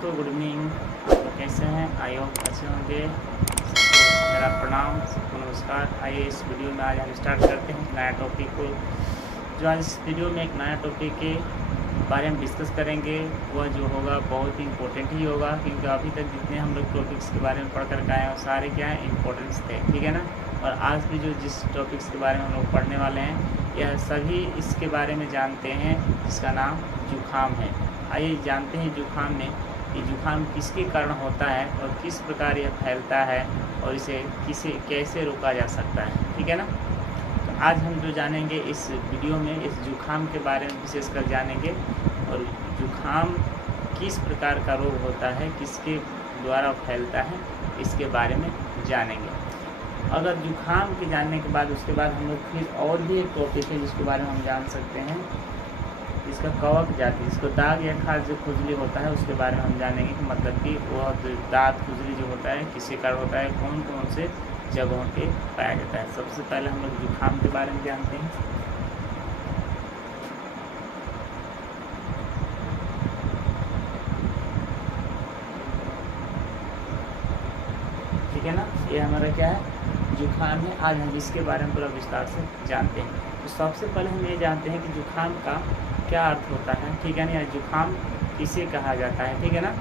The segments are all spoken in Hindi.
दोस्तों गुड इवनिंग। आप लोग कैसे हैं? आई होप अच्छे होंगे। सबको मेरा प्रणाम, सबको नमस्कार। आइए इस वीडियो में आज हम स्टार्ट करते हैं नया टॉपिक को। जो आज इस वीडियो में एक नया टॉपिक के बारे में डिस्कस करेंगे वह जो होगा बहुत ही इम्पोर्टेंट ही होगा, क्योंकि अभी तक जितने हम लोग टॉपिक्स के बारे में पढ़ कर आए हैं वो सारे क्या हैं, इम्पोर्टेंस थे, ठीक है ना। और आज भी जो जिस टॉपिक्स के बारे में हम लोग पढ़ने वाले हैं यह सभी इसके बारे में जानते हैं, जिसका नाम जुखाम है। आइए जानते हैं जुखाम में कि जुखाम किसके कारण होता है और किस प्रकार यह फैलता है और इसे कैसे रोका जा सकता है, ठीक है ना। तो आज हम जो जानेंगे इस वीडियो में इस जुखाम के बारे में विशेषकर जानेंगे, और जुखाम किस प्रकार का रोग होता है, किसके द्वारा फैलता है, इसके बारे में जानेंगे। अगर जुखाम के जानने के बाद उसके बाद हम लोग फिर और भी एक टॉपिक है जिसके बारे में हम जान सकते हैं, इसका कवक जाति, जिसको दाग या खास जो खुजली होता है उसके बारे में हम जानेंगे कि मतलब कि वह दांत खुजली जो होता है किसके कारण होता है, कौन कौन से जगहों पे पाया जाता है। सबसे पहले हम लोग जुखाम के बारे में जानते हैं। ठीक है ना, ये हमारा क्या है, जुखाम है। आज हम इसके बारे में पूरा विस्तार से जानते हैं। तो सबसे पहले हम ये जानते हैं कि जुखाम का क्या अर्थ होता है, ठीक है ना, या जुखाम किसे कहा जाता है, ठीक है ना।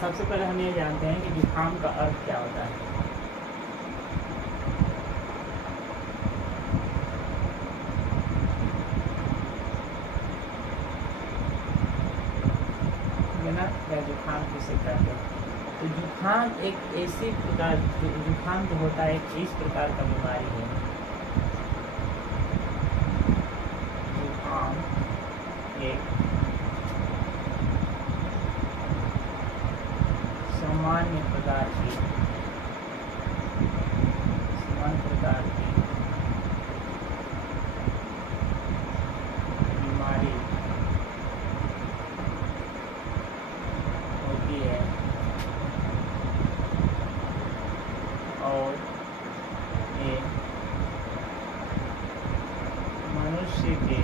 सबसे पहले हम ये जानते हैं कि जुखाम का अर्थ क्या होता है। या जुखाम किसे कहते हैं। तो जुखाम एक ऐसी प्रकार, जुखाम जो होता है एक इस प्रकार का बीमारी है। जुखाम एक सामान्य प्रकार की बीमारी होती है और ये मनुष्य के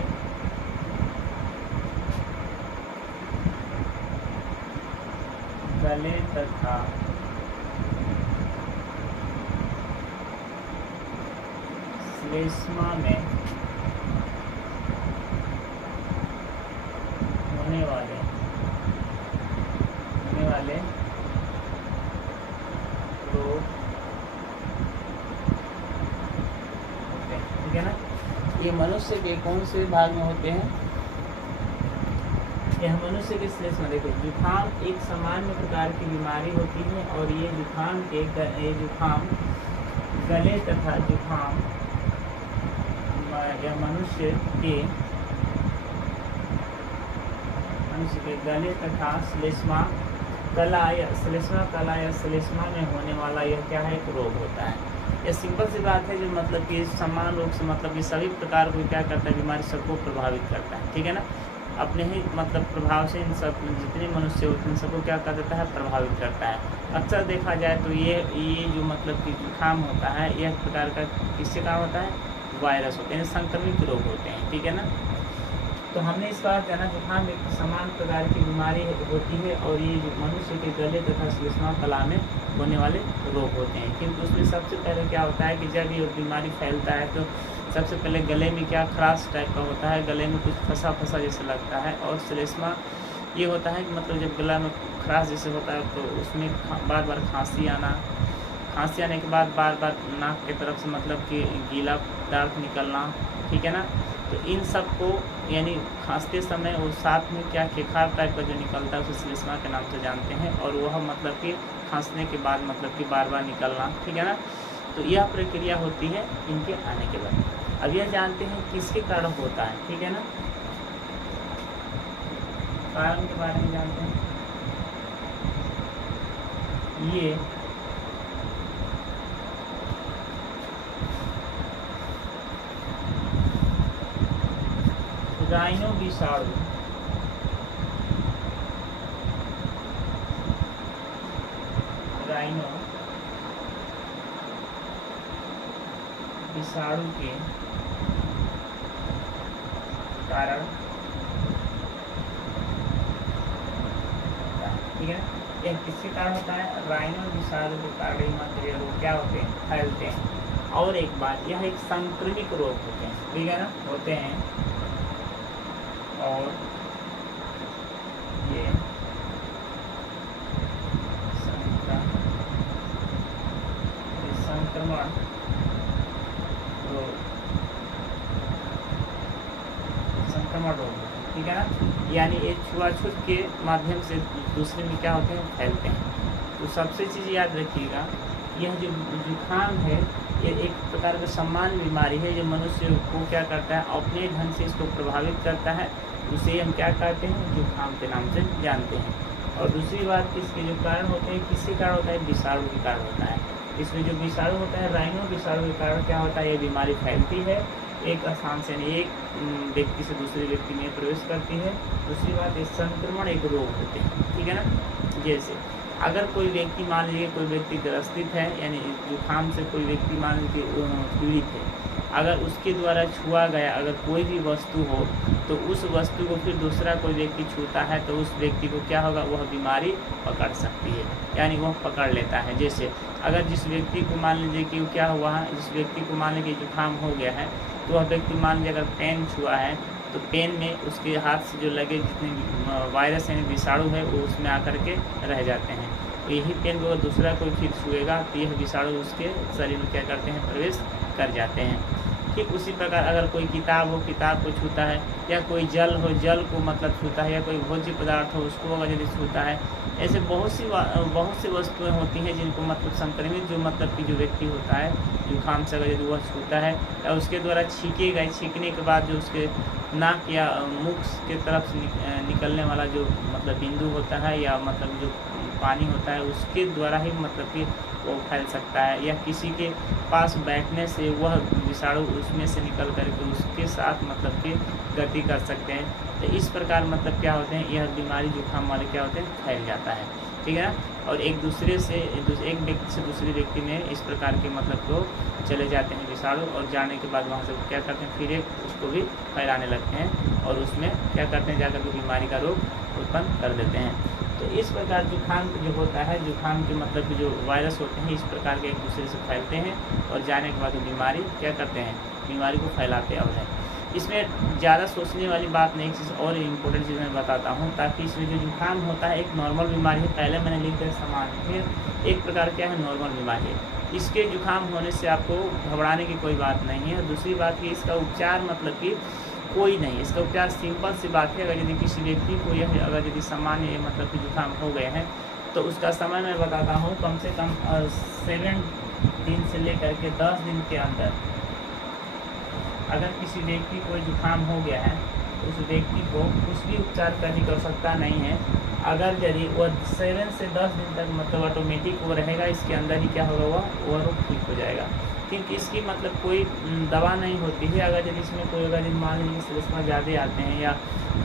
गले तथा श्लेष्मा में होने वाले रोग होते हैं, ठीक है ना। ये मनुष्य के कौन से भाग में होते हैं, यह मनुष्य के श्लेष्मा। देखो, जुखाम एक सामान्य प्रकार की बीमारी होती है और ये जुखाम गले तथा जुखाम या मनुष्य के गले तथा श्लेष्मा कला या श्लेष्मा में होने वाला यह क्या है, एक रोग होता है। यह सिंपल सी बात है, जो मतलब कि समान रोग से मतलब कि सभी प्रकार को क्या करता है, बीमारी सबको प्रभावित करता है, ठीक है ना। अपने ही मतलब प्रभाव से इन सब जितने मनुष्य होते हैं सबको क्या कर देता है, प्रभावित करता है। अक्सर देखा जाए तो ये जो मतलब कि जुखाम होता है यह प्रकार का किससे काम होता है, वायरस होते हैं, संक्रमित रोग होते हैं, ठीक है ना। तो हमने इस बात जाना, जुखाम एक समान प्रकार की बीमारी होती है और ये जो मनुष्य के गले तथा श्लेष्मा कला में होने वाले रोग होते हैं। किंतु उसमें सबसे पहले क्या होता है कि जब ये बीमारी फैलता है तो सबसे पहले गले में क्या खराश टाइप का होता है, गले में कुछ फंसा जैसे लगता है। और श्लेष्मा ये होता है कि मतलब जब गला में खराश जैसे होता है तो उसमें बार बार खांसी आने के बाद बार बार नाक की तरफ से मतलब कि गीला पदार्थ निकलना, ठीक है ना। तो इन सब को यानी खांसते समय और साथ में क्या खेखार टाइप का जो निकलता है उसे श्लेष्मा के नाम से जानते हैं, और वह मतलब कि खांसने के बाद मतलब कि बार बार निकलना, ठीक है ना। तो यह प्रक्रिया होती है इनके आने के बाद। अब यह जानते हैं किसके कारण होता है, ठीक है ना। कारण के बारे में जानते हैं। ये राइनो विषाणु के कारण ठीक है। यह किसके कारण होता है? राइनो विषाणु के कारण ये मतलब ये रोग क्या होते हैं? फैलते हैं। और एक बात, यह एक संक्रमित रोग होते हैं, ठीक है ना, होते हैं। और ये संक्रमण रोग, संक्रमण रोग, ठीक है ना, यानी ये छुआछूत के माध्यम से दूसरे में क्या होते हैं? फैलते हैं। तो सबसे चीज़ याद रखिएगा, यह जो जुकाम है ये एक प्रकार का सामान्य बीमारी है जो मनुष्य को क्या करता है? अपने ढंग से इसको प्रभावित करता है। उसे हम क्या कहते हैं? जुकाम के नाम से जानते हैं। और दूसरी बात, इसके जो कारण होते हैं किसके कारण होता है? विषाणु के कारण होता है। इसमें जो विषाणु होता है, राइनो विषाणु के कारण क्या होता है? ये बीमारी फैलती है, एक स्थान से एक व्यक्ति से दूसरे व्यक्ति में प्रवेश करती है। दूसरी बात, ये संक्रमण एक रोग होते हैं, ठीक है ना। जैसे अगर कोई व्यक्ति, मान लीजिए कोई व्यक्ति ग्रसित है, यानी जुकाम से कोई व्यक्ति मान लीजिए पीड़ित है, अगर उसके द्वारा छुआ गया अगर कोई भी वस्तु हो तो उस वस्तु को फिर दूसरा कोई व्यक्ति छूता है तो उस व्यक्ति को क्या होगा? वह बीमारी पकड़ सकती है, यानी वह पकड़ लेता है। जैसे अगर जिस व्यक्ति को मान लीजिए कि क्या हुआ है, जिस व्यक्ति को मान लीजिए जुकाम हो गया है, तो वह व्यक्ति मान लीजिए अगर पेन छुआ है तो पेन में उसके हाथ से जो लगे जितने वायरस यानी विषाणु है वो उसमें आकर के रह जाते हैं। तो यही पेन को अगर दूसरा कोई फिर छुएगा तो यह विषाणु उसके शरीर में क्या करते हैं? प्रवेश कर जाते हैं। ठीक उसी प्रकार अगर कोई किताब हो, किताब को छूता है, या कोई जल हो, जल को मतलब छूता है, या कोई भोज्य पदार्थ हो उसको अगर यदि छूता है, ऐसे बहुत सी वस्तुएं होती हैं जिनको मतलब संक्रमित जो मतलब कि जो व्यक्ति होता है जुकाम से अगर यदि वह छूता है या उसके द्वारा छीके गए, छीकने के बाद जो उसके नाक या मुख के तरफ से निकलने वाला जो मतलब बिंदु होता है या मतलब जो पानी होता है उसके द्वारा ही मतलब कि वो फैल सकता है, या किसी के पास बैठने से वह विषाणु उसमें से निकल करके उसके साथ मतलब कि गति कर सकते हैं। तो इस प्रकार मतलब क्या होते हैं? यह बीमारी जुकाम वाले क्या होते हैं? फैल जाता है, ठीक है ना। और एक दूसरे से एक व्यक्ति से दूसरे व्यक्ति में इस प्रकार के मतलब को चले जाते हैं विषाणु, और जाने के बाद वहाँ से क्या करते हैं? फिर एक उसको भी फैलाने लगते हैं और उसमें क्या करते हैं? जाकर के बीमारी का रोग उत्पन्न कर देते हैं। तो इस प्रकार जुकाम जो होता है, जुकाम के मतलब जो वायरस होते हैं इस प्रकार के एक दूसरे से फैलते हैं और जाने के बाद वो बीमारी क्या करते हैं? बीमारी को फैलाते और है। इसमें ज़्यादा सोचने वाली बात नहीं, चीज़ और इम्पोर्टेंट चीज़ मैं बताता हूँ, ताकि इसमें जो जुकाम होता है एक नॉर्मल बीमारी है, पहले मैंने लिख दिया सामान्य, फिर एक प्रकार क्या है? नॉर्मल बीमारी है। इसके जुकाम होने से आपको घबराने की कोई बात नहीं है। दूसरी बात कि इसका उपचार मतलब कि कोई नहीं, इसका उपचार सिंपल सी बात है। अगर यदि किसी व्यक्ति को यह अगर यदि सामान्य मतलब कि जुकाम हो गए हैं तो उसका समय मैं बताता हूँ, कम से कम 7 दिन से लेकर के 10 दिन के अंदर अगर किसी व्यक्ति को जुकाम हो गया है तो उस व्यक्ति को कुछ भी उपचार करने की आवश्यकता नहीं है। अगर यदि वह 7 से 10 दिन तक मतलब ऑटोमेटिक वो रहेगा, इसके अंदर ही क्या होगा? वह रोग ठीक हो जाएगा, क्योंकि इसकी मतलब कोई दवा नहीं होती है। अगर यदि इसमें कोई अगर यदि मान लीजिए श्लेष्मा ज़्यादा आते हैं या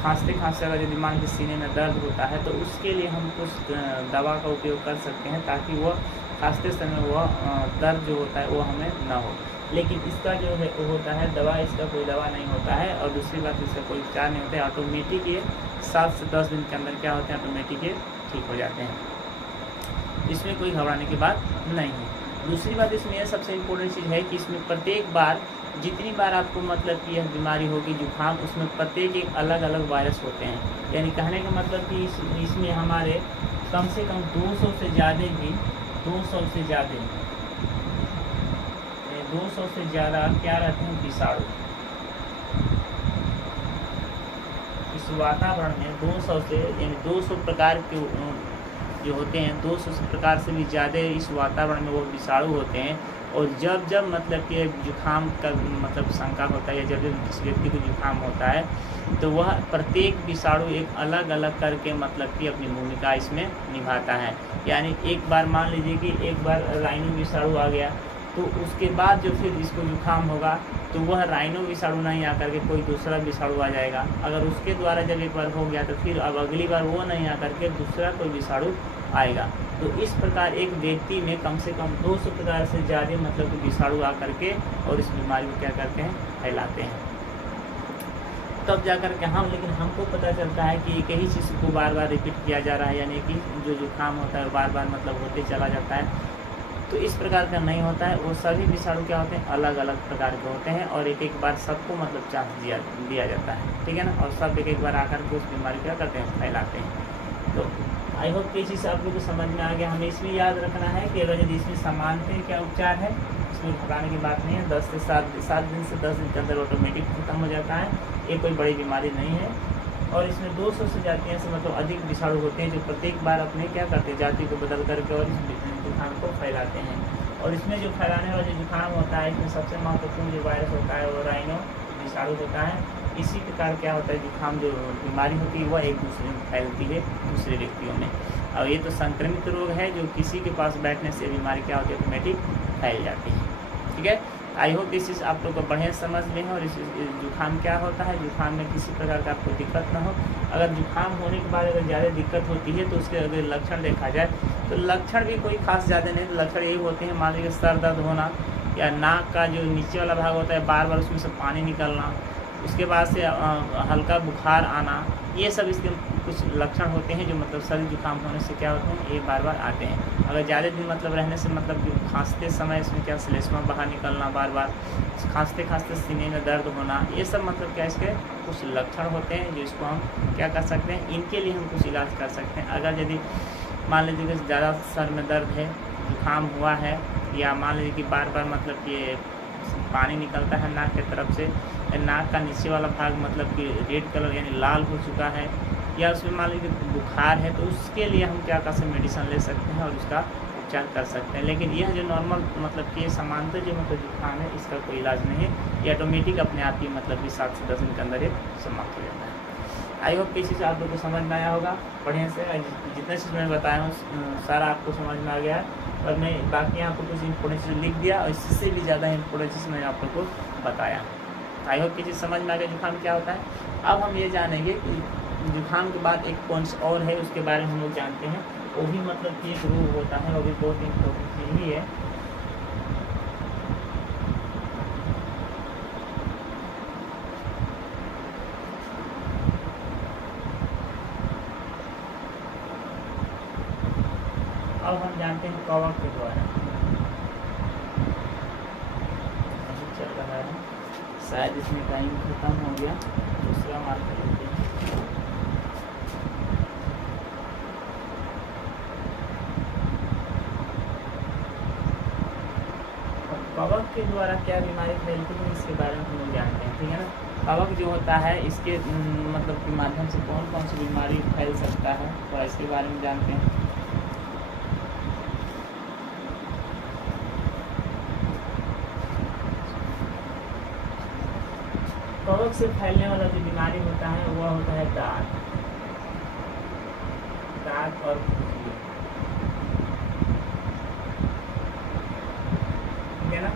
खांसते अगर यदि मान लीजिए सीने में दर्द होता है तो उसके लिए हम कुछ दवा का उपयोग कर सकते हैं ताकि वह खांसते समय वह दर्द जो होता है वो हमें ना हो। लेकिन इसका जो है वो होता है दवा, इसका कोई दवा नहीं होता है। और दूसरी बात, इसका कोई उपचार नहीं होता है। ऑटोमेटिक ये 7 से 10 दिन के अंदर क्या होते हैं? ऑटोमेटिक ये ठीक हो जाते हैं। इसमें कोई घबराने की बात नहीं है। दूसरी बात इसमें यह सबसे इम्पोर्टेंट चीज़ है कि इसमें प्रत्येक बार जितनी बार आपको मतलब कि यह बीमारी होगी जुकाम, उसमें प्रत्येक एक अलग अलग वायरस होते हैं। यानी कहने का मतलब कि इसमें हमारे कम से कम 200 से ज़्यादा भी 200 से ज़्यादा क्या रहते हैं? विषाणु इस वातावरण में 200 से यानी 200 प्रकार के जो होते हैं, 200 प्रकार से भी ज़्यादा इस वातावरण में वो विषाणु होते हैं। और जब मतलब कि जुकाम का मतलब शंका होता है या जब किसी व्यक्ति को जुकाम होता है तो वह प्रत्येक विषाणु एक अलग अलग करके मतलब कि अपनी भूमिका इसमें निभाता है। यानी एक बार मान लीजिए कि एक बार राइनो विषाणु आ गया तो उसके बाद जो फिर जिसको जुकाम होगा तो वह राइनो विषाणु नहीं आकर के कोई दूसरा विषाणु आ जाएगा। अगर उसके द्वारा जब एक बार हो गया तो फिर अब अगली बार वो नहीं आकर के दूसरा कोई विषाणु आएगा। तो इस प्रकार एक व्यक्ति में कम से कम 200 प्रकार से ज़्यादा मतलब कि विषाणु आकर के और इस बीमारी को क्या करते हैं? फैलाते हैं। तब जा कर के हम, लेकिन हमको पता चलता है कि एक ही चीज़ को बार बार रिपीट किया जा रहा है, यानी कि जो जुकाम होता है बार बार मतलब होते चला जाता है। तो इस प्रकार का नहीं होता है, वो सभी विषाणु क्या होते हैं, अलग अलग प्रकार के होते हैं, और एक एक बार सबको मतलब चांस दिया जाता है, ठीक है ना। और सब एक एक बार आकर के उस बीमारी क्या करते हैं, फैलाते हैं। तो आई होप कि चीज़ आप लोग को समझ में आ गया। हमें इसमें याद रखना है कि अगर यदि इसमें सामान्य क्या उपचार है, इसमें घबराने की बात नहीं है। 10 से 7 दिन से 10 दिन के अंदर ऑटोमेटिक खत्म हो जाता है, ये कोई बड़ी बीमारी नहीं है। और इसमें 200 से जातियों से मतलब अधिक विषाणु होते हैं, जो प्रत्येक बार अपने क्या करते हैं, जाति को बदल करके और इस जुकाम को फैलाते हैं। और इसमें जो फैलाने वाला जो जुकाम होता है, इसमें सबसे महत्वपूर्ण जो वायरस होता है वो राइनो विषाणु होता है। इसी प्रकार क्या होता है, जुकाम जो बीमारी होती है वह एक दूसरे में फैलती है दूसरे व्यक्तियों में। और ये तो संक्रमित रोग है, जो किसी के पास बैठने से बीमारी क्या होती है, ऑटोमेटिक फैल जाती है, ठीक है। आई होप इस चीज़ आप लोग को बढ़िया समझ में है। और इस जुकाम क्या होता है, जुकाम में किसी प्रकार का आपको दिक्कत ना हो। अगर जुकाम होने के बाद अगर ज़्यादा दिक्कत होती है तो उसके अगर लक्षण देखा जाए तो लक्षण भी कोई खास ज़्यादा नहीं, तो लक्षण यही होते हैं, मान लीजिए सर दर्द होना, या नाक का जो नीचे वाला भाग होता है बार बार उसमें से पानी निकलना, उसके बाद से हल्का बुखार आना, ये सब इसके कुछ लक्षण होते हैं जो मतलब सर्दी जुकाम होने से क्या होते हैं, ये बार बार आते हैं। अगर ज़्यादा दिन मतलब रहने से मतलब जो खांसते समय इसमें क्या श्लेष्मा बाहर निकलना, बार बार खांसते खांसते सीने में दर्द होना, ये सब मतलब क्या इसके कुछ लक्षण होते हैं, जो इसको हम क्या कर सकते हैं, इनके लिए हम कुछ इलाज कर सकते हैं। अगर यदि मान लीजिए कि ज़्यादा सर में दर्द है, जुकाम हुआ है, या मान लीजिए कि बार बार मतलब ये पानी निकलता है नाक की तरफ से, नाक का नीचे वाला भाग मतलब कि रेड कलर यानी लाल हो चुका है, या उसमें मान लीजिए बुखार है, तो उसके लिए हम क्या कर सकते हैं, मेडिसिन ले सकते हैं और उसका उपचार कर सकते हैं। लेकिन यह जो नॉर्मल मतलब कि सामान्यतः जो मतलब जुकाम है, इसका कोई इलाज नहीं है, ये ऑटोमेटिक अपने आप ही मतलब कि 7 से 10 दिन के अंदर ये समाप्त हो जाता है। आई होप कि चीज़ आप लोग को समझ में आया होगा बढ़िया से। जितने चीज़ मैंने बताया हूँ सारा आपको समझ में आ गया है, और मैं बाकी यहाँ पर कुछ इंपोर्टेंट लिख दिया, और इससे भी ज़्यादा इंपोर्टेंट चीज़ मैंने आप लोग को बताया। आई होप कि चीज़ समझ में आ गया जुकाम क्या होता है। अब हम ये जानेंगे कि जुकाम के बाद एक पॉइंट्स और है, उसके बारे में हम लोग जानते हैं, वो भी मतलब कि एक रोग होता है, वो भी बहुत इंपॉर्टेंट चीज़ ही है। अब हम जानते हैं कवक के द्वारा, अभी चल रहा है, शायद इसमें टाइम खत्म हो गया, दूसरा मार्क कर लेते हैं। कवक के द्वारा क्या बीमारी फैलती है, इसके बारे में हम लोग जानते हैं, ठीक है ना। कवक जो होता है, इसके मतलब के माध्यम से कौन कौन सी बीमारी फैल सकता है, तो इसके बारे में जानते हैं। कवक से फैलने वाला जो बीमारी होता है वह होता है दांत और खुजली, ठीक है ना।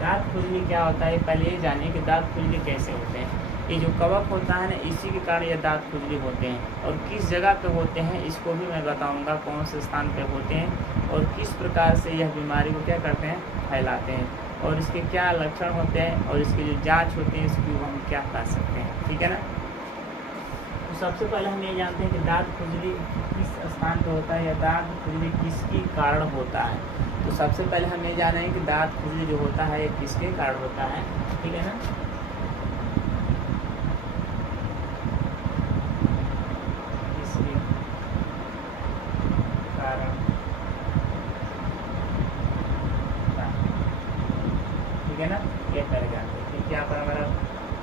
दांत खुजली क्या होता है, पहले ये जानिए कि दांत खुजली कैसे होते हैं। ये जो कवक होता है ना, इसी के कारण ये दांत खुजली होते हैं, और किस जगह पे होते हैं इसको भी मैं बताऊंगा, कौन से स्थान पे होते हैं और किस प्रकार से यह बीमारी को क्या करते हैं, फैलाते हैं, और इसके क्या लक्षण होते हैं, और इसकी जो जांच होती है इसकी हम क्या कर सकते हैं, ठीक है ना। तो सबसे पहले हम ये जानते हैं कि दांत खुजली किस स्थान पे होता है, या दांत खुजली किसके कारण होता है। तो सबसे पहले हम ये जानेंगे कि दांत खुजली जो होता है ये किसके कारण होता है, ठीक है ना। किसके कारण, ठीक है ना, ये पहले जानते हैं। फिर यहाँ पर हमारा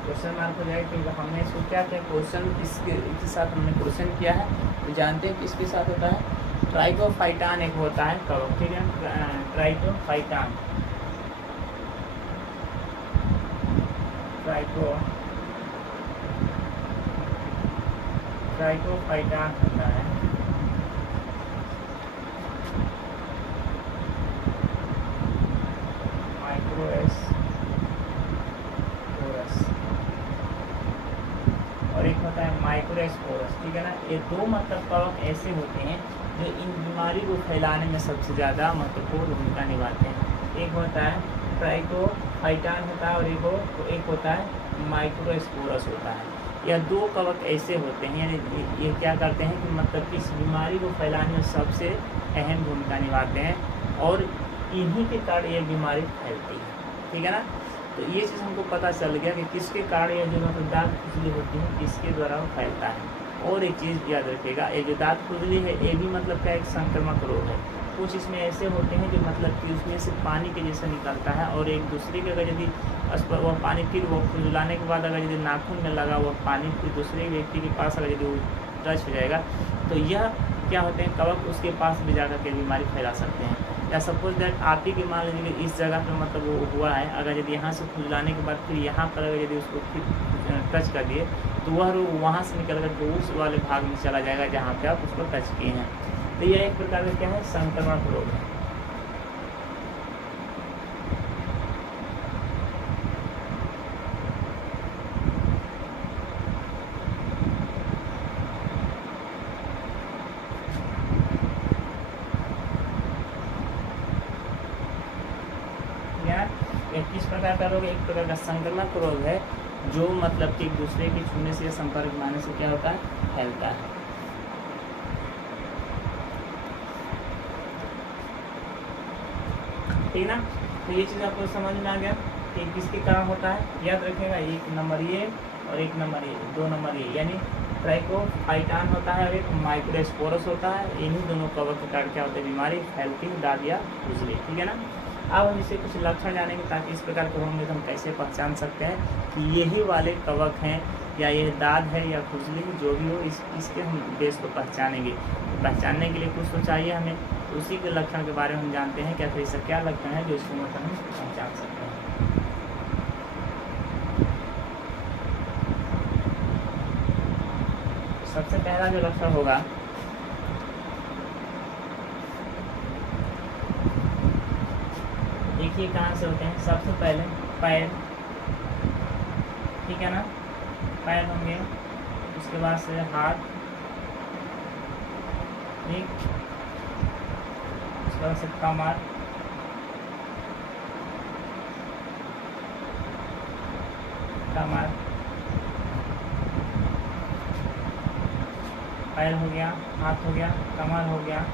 क्वेश्चन मार्क हो जाएगा कि हमने इसको क्या क्या क्वेश्चन किसके साथ हमने क्वेश्चन किया है, तो जानते हैं किसके साथ होता है। ट्राइकोफाइटान एक होता है कवक, ठीक है, ट्राइकोफाइटान होता है। और एक होता है माइक्रोस्पोरस, ठीक है ना। ये दो मतलब कवक ऐसे होते हैं जो इन बीमारी को फैलाने में सबसे ज़्यादा महत्वपूर्ण भूमिका निभाते हैं। एक होता है ट्राइकोफाइटान होता है, और एक होता है माइक्रोस्पोरस होता है। या 2 कवक ऐसे होते हैं, यानी ये क्या करते हैं कि मतलब कि इस बीमारी को फैलाने में सबसे अहम भूमिका निभाते हैं और इन्हीं के कारण ये बीमारी फैलती है, ठीक है ना। तो ये चीज़ हमको पता चल गया कि किसके कारण ये जो मतलब दांत खुजली होती है किसके द्वारा वो फैलता है। और एक चीज़ याद रखिएगा, ये जो दांत खुजली है ये भी मतलब क्या एक संक्रामक रोग है। कुछ इसमें ऐसे होते हैं जो मतलब कि उसमें से पानी के जैसा निकलता है और एक दूसरे के अगर यदि वह पानी फिर वो खुजलाने के बाद अगर यदि नाखून में लगा हुआ पानी फिर दूसरे व्यक्ति के पास अगर यदि वो टच हो जाएगा तो यह क्या होते हैं कवक उसके पास भी जाकर के बीमारी फैला सकते हैं। या सपोज दैट आप ही के मान लीजिए इस जगह पे मतलब वो हुआ है, अगर यदि यहाँ से खुजलाने के बाद फिर यहाँ पर अगर यदि उसको फिर टच कर दिए तो वह रोग वहाँ से निकल कर के उस वाले भाग में चला जाएगा जहाँ पे आप उसको टच किए हैं। तो यह एक प्रकार का क्या है संक्रमण रोग है। किस प्रकार का रोग है? एक प्रकार का संक्रामक रोग है जो मतलब कि एक दूसरे के छूने से या संपर्क में आने से क्या होता है फैलता है। ठीक ना। तो ये चीज़ आपको समझ में आ गया कि किसके कारण होता है। याद रखिएगा 1 नंबर ये और 1 नंबर ये 2 नंबर ये, यानी ट्राइकोफाइटान होता है और एक माइक्रोस्पोरस होता है। इन्हीं दोनों कवक के कारण क्या होता है बीमारी फैलती है दाद या खुजली। ठीक है ना। अब हम इसे कुछ लक्षण जानेंगे ताकि इस प्रकार के होंगे तो हम कैसे पहचान सकते हैं कि यही वाले कवक हैं या ये दाद है या खुजली जो भी हो इसके हम बेस को पहचानेंगे। पहचानने के लिए कुछ तो चाहिए हमें, तो उसी के लक्षण के बारे में हम जानते हैं क्या तो इसका क्या लक्षण है जो इसको मतलब हम पहचान सकते हैं। सबसे पहला जो लक्षण होगा देखिए कहाँ से होते हैं। सबसे पहले पैर, ठीक है ना, पैर होंगे, उसके बाद से हाथ, ठीक, उसके बाद से कमर, पैर हो गया, हाथ हो गया, कमर हो गया,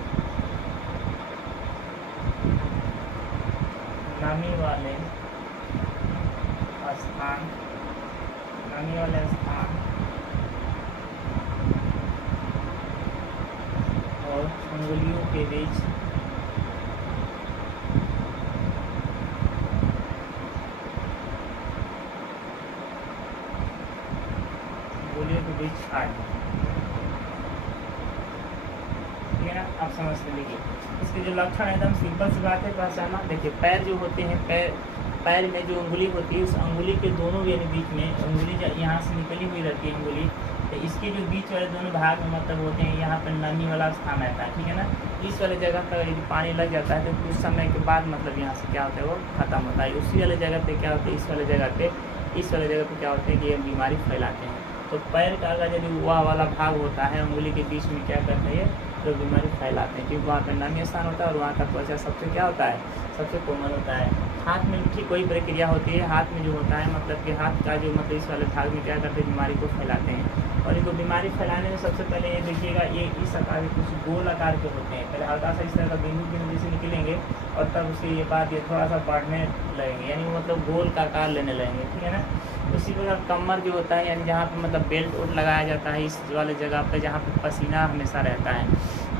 नमी वाले स्थान और उंगलियों के बीच आ जाए। ठीक है ना। आप समझ लीजिए इसके जो लक्षण है एकदम सिंपल सी बात है पहचाना। देखिए पैर जो होते हैं, पैर में जो उंगली होती है उस उंगली के दोनों यानी बीच में उंगली यहाँ से निकली हुई रहती है उंगली, तो इसके जो बीच वाले दोनों भाग में मतलब होते हैं यहाँ पर नमी वाला स्थान रहता है। ठीक है ना। इस वाले जगह पर यदि पानी लग जाता है तो कुछ समय के बाद मतलब यहाँ से क्या होता है वो खत्म होता है। उसी वाले जगह पे क्या होता है इस वाले जगह पे क्या होता है कि ये बीमारी फैलाते हैं। तो पैर का अगर यदि वह वाला भाग होता है उंगली के बीच में क्या करते हैं तो बीमारी फैलाते हैं, क्योंकि वहाँ पर नमी स्थान होता है और वहाँ का त्वचा सबसे क्या होता है सबसे कोमल होता है। हाथ में ठीक वही प्रक्रिया होती है। हाथ में जो होता है मतलब कि हाथ का जो मतलब इस वाले भाग में क्या करते हैं बीमारी को फैलाते हैं। और इनको बीमारी फैलाने में सबसे पहले ये देखिएगा ये इस आकार के कुछ गोल आकार के होते हैं। पहले हल्का सा इस तरह का बिंदु जैसे निकलेंगे और तब उसके ये बाद ये थोड़ा सा बढ़ने लगेंगे, यानी मतलब गोल का आकार लेने लगेंगे। ठीक है ना। उसी प्रकार कमर जो होता है यानी जहाँ पे मतलब बेल्ट उल्ट लगाया जाता है इस वाले जगह पे जहाँ पे पसीना हमेशा रहता है,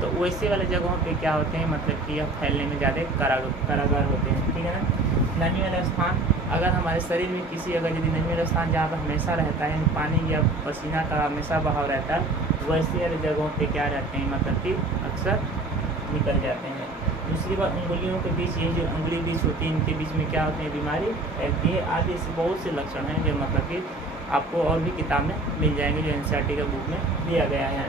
तो वैसे वाले जगहों पे क्या होते हैं मतलब कि यह फैलने में ज़्यादा कारागार होते हैं। ठीक है ना। नमी वाला स्थान, अगर हमारे शरीर में किसी अगर यदि नमी वाला स्थान जहाँ पर हमेशा रहता है पानी या पसीना का हमेशा बहाव रहता है वैसे वाले जगहों पे क्या रहते हैं मतलब कि अक्सर निकल जाते हैं। दूसरी बात उंगलियों के बीच ये जो उंगली बीच होती है इनके बीच में क्या होते हैं बीमारी फैलती है। आदि ऐसे बहुत से लक्षण हैं जो मतलब कि आपको और भी किताब में मिल जाएंगे जो एनसीईआरटी का बुक में दिया गया है।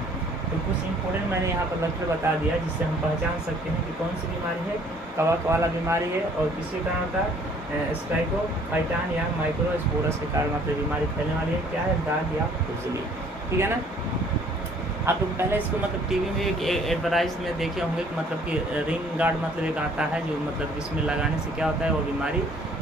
तो कुछ इंपॉर्टेंट मैंने यहाँ पर लक्षण बता दिया जिससे हम पहचान सकते हैं कि कौन सी बीमारी है, कवक वाला बीमारी है और किसके कारण होता है ट्राइकोफाइटान या माइक्रोस्पोरस के कारण मतलब बीमारी फैलने वाली है क्या है दाद या खुजली। ठीक है ना। आप लोग पहले इसको मतलब टीवी में एक एडवर्टाइज में देखे होंगे कि मतलब कि रिंग गार्ड मतलब एक आता है जो मतलब इसमें लगाने से क्या होता है वो बीमारी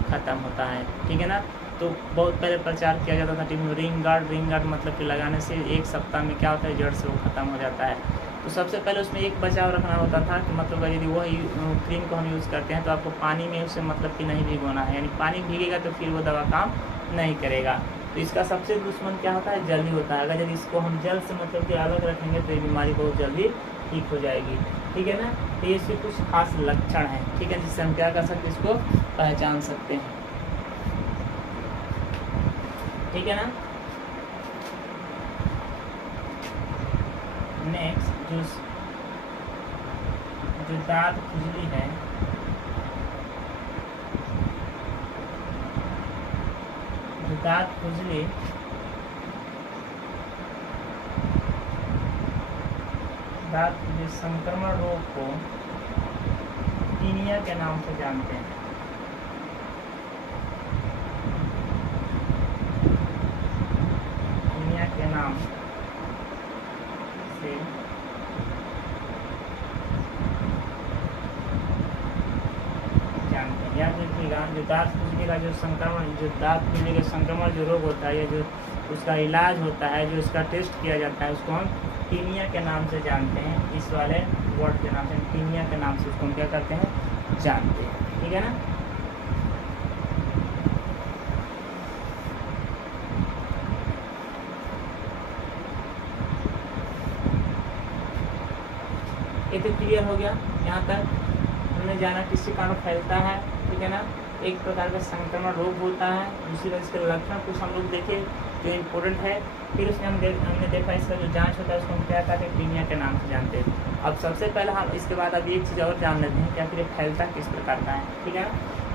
ख़त्म होता है। ठीक है ना। तो बहुत पहले प्रचार किया जाता था टीवी में रिंग गार्ड मतलब कि लगाने से 1 सप्ताह में क्या होता है, जड़ से वो ख़त्म हो जाता है। तो सबसे पहले उसमें एक बचाव रखना होता था कि मतलब यदि वही क्रीम को हम यूज़ करते हैं तो आपको पानी में उसे मतलब कि नहीं भिगोना है, यानी पानी भीगेगा तो फिर वो दवा काम नहीं करेगा। तो इसका सबसे दुश्मन क्या होता है, जल ही होता है। अगर यदि इसको हम जल से मतलब कि अलग रखेंगे तो ये बीमारी बहुत जल्दी ठीक हो जाएगी, ठीक है ना। तो ये इसके कुछ खास लक्षण हैं, ठीक है, जिससे हम क्या कर सकते हैं, इसको पहचान सकते हैं, ठीक है ना। नेक्स्ट जो दांत खुजली है, दांत खुजली संक्रमण रोग को टीनिया के नाम से जानते हैं। टीनिया के नाम से जानते हैं। याद रखिएगा, जो दांत खुजली का जो संक्रमण, जो दांत खुजली का संक्रमण जो रोग होता है या जो उसका इलाज होता है, जो इसका टेस्ट किया जाता है, उसको हम टीनिया के नाम से जानते हैं। इस वाले वर्ड के नाम से टीनिया के नाम से उसको हम क्या करते हैं, जानते हैं, ठीक है ना। ये तो क्लियर हो गया। यहाँ तक हमने जाना किसके कारण फैलता है, ठीक है ना। एक प्रकार का संक्रमण रोग होता है। दूसरी बात इसके लक्षण कुछ हम लोग देखे जो इम्पोर्टेंट है। फिर उसमें हमने देखा इसका जो जांच होता है उसको हम क्या कहते हैं, टीनिया के नाम से जानते हैं। अब सबसे पहले हम इसके बाद अब एक चीज़ और जान लेते हैं, क्या फिर फैलता किस प्रकार का है, ठीक है।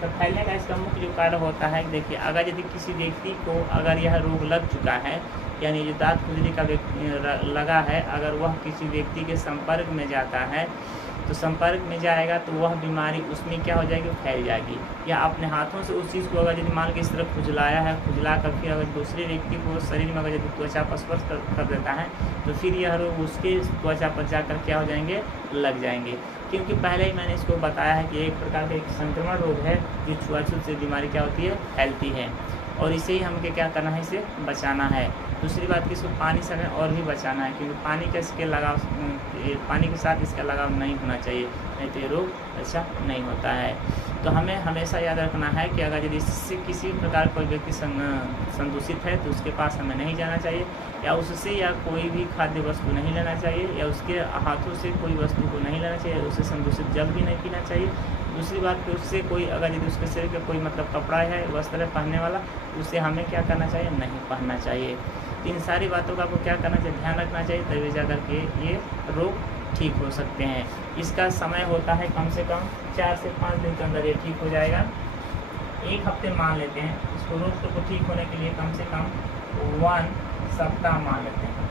तो फैलने का इसका मुख्य जो कारण होता है, देखिए अगर यदि किसी व्यक्ति को अगर यह रोग लग चुका है, यानी जो दांत खुजली का लगा है, अगर वह किसी व्यक्ति के संपर्क में जाता है तो संपर्क में जाएगा तो वह बीमारी उसमें क्या हो जाएगी, फैल जाएगी। या अपने हाथों से उस चीज़ को अगर यदि मान के इस तरह खुजलाया है, खुजला कर फिर अगर दूसरे व्यक्ति को शरीर में अगर यदि त्वचा पर स्पर्श कर देता है तो फिर यह रोग उसके त्वचा पर जाकर क्या हो जाएंगे, लग जाएंगे। क्योंकि पहले ही मैंने इसको बताया है कि एक प्रकार का एक संक्रमण रोग है जो छुआछूत से बीमारी क्या होती है, फैलती है, और इसे ही हमें क्या करना है, इसे बचाना है। दूसरी बात कि इसको पानी से हमें और भी बचाना है, क्योंकि पानी के इसके लगाव, पानी के साथ इसका लगाव नहीं होना चाहिए, नहीं तो ये रोग अच्छा नहीं होता है। तो हमें हमेशा याद रखना है कि अगर यदि इससे किसी प्रकार कोई व्यक्ति संदूषित है तो उसके पास हमें नहीं जाना चाहिए, या उससे या कोई भी खाद्य वस्तु नहीं लेना चाहिए, या उसके हाथों से कोई वस्तु को नहीं लेना चाहिए, उससे संदूषित जल भी नहीं पीना चाहिए। दूसरी बात कि उससे कोई अगर यदि उसके शरीर का कोई मतलब कपड़ा है, वस्त्र है पहनने वाला, उसे हमें क्या करना चाहिए, नहीं पहनना चाहिए। तो इन सारी बातों का आपको क्या करना चाहिए, ध्यान रखना चाहिए, तभी जा करके ये रोग ठीक हो सकते हैं। इसका समय होता है कम से कम 4 से 5 दिन के अंदर ये ठीक हो जाएगा। 1 हफ्ते मान लेते हैं इसको, रोग को ठीक होने के लिए कम से कम 1 सप्ताह मान लेते हैं,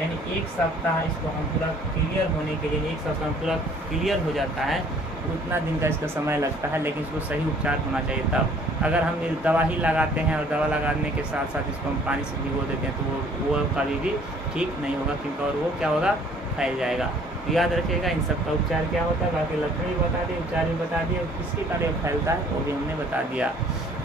यानी 1 सप्ताह इसको हम पूरा क्लियर होने के लिए, 1 सप्ताह पूरा क्लियर हो जाता है, उतना दिन का इसका समय लगता है। लेकिन इसको सही उपचार होना चाहिए तब। अगर हम दवा ही लगाते हैं और दवा लगाने के साथ साथ इसको हम पानी से भिगो देते हैं तो वो कभी भी ठीक नहीं होगा, क्योंकि और वो क्या होगा, फैल जाएगा। तो याद रखिएगा इन सब का उपचार क्या होता है, बाकी लक्षण भी बता दिए, उपचार भी बता दिए, और किसके कारण फैलता है वो भी हमने बता दिया।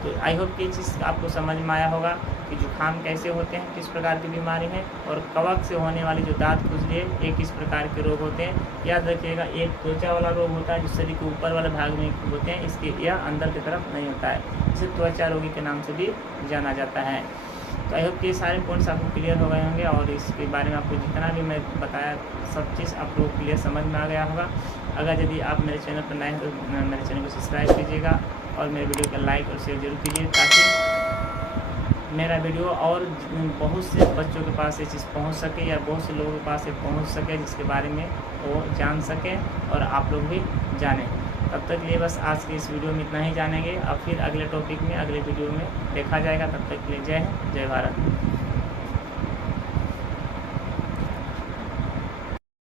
तो आई होप कि ये चीज़ आपको समझ में आया होगा कि जुकाम कैसे होते हैं, किस प्रकार की बीमारी है, और कवक से होने वाली जो दांत खुजली है ये किस प्रकार के रोग होते हैं। याद रखिएगा, एक त्वचा वाला रोग होता है जो शरीर के ऊपर वाले भाग में होते हैं, इसके यह अंदर की तरफ नहीं होता है, इसे त्वचा रोगी के नाम से भी जाना जाता है। तो आई होप कि ये सारे पॉइंट्स आपको क्लियर हो गए होंगे, और इसके बारे में आपको जितना भी मैं बताया सब चीज़ आप लोग क्लियर समझ में आ गया होगा। अगर यदि आप मेरे चैनल पर नए हैं तो मेरे चैनल को सब्सक्राइब कीजिएगा और मेरे वीडियो को लाइक और शेयर जरूर कीजिए, ताकि मेरा वीडियो और बहुत से बच्चों के पास ये चीज़ पहुंच सके, या बहुत से लोगों के पास ये पहुंच सके जिसके बारे में वो जान सकें और आप लोग भी जानें। तब तक लिए बस आज के इस वीडियो में इतना ही जानेंगे, अब फिर अगले टॉपिक में अगले वीडियो में देखा जाएगा। तब तक के लिए जय हिंद, जय भारत।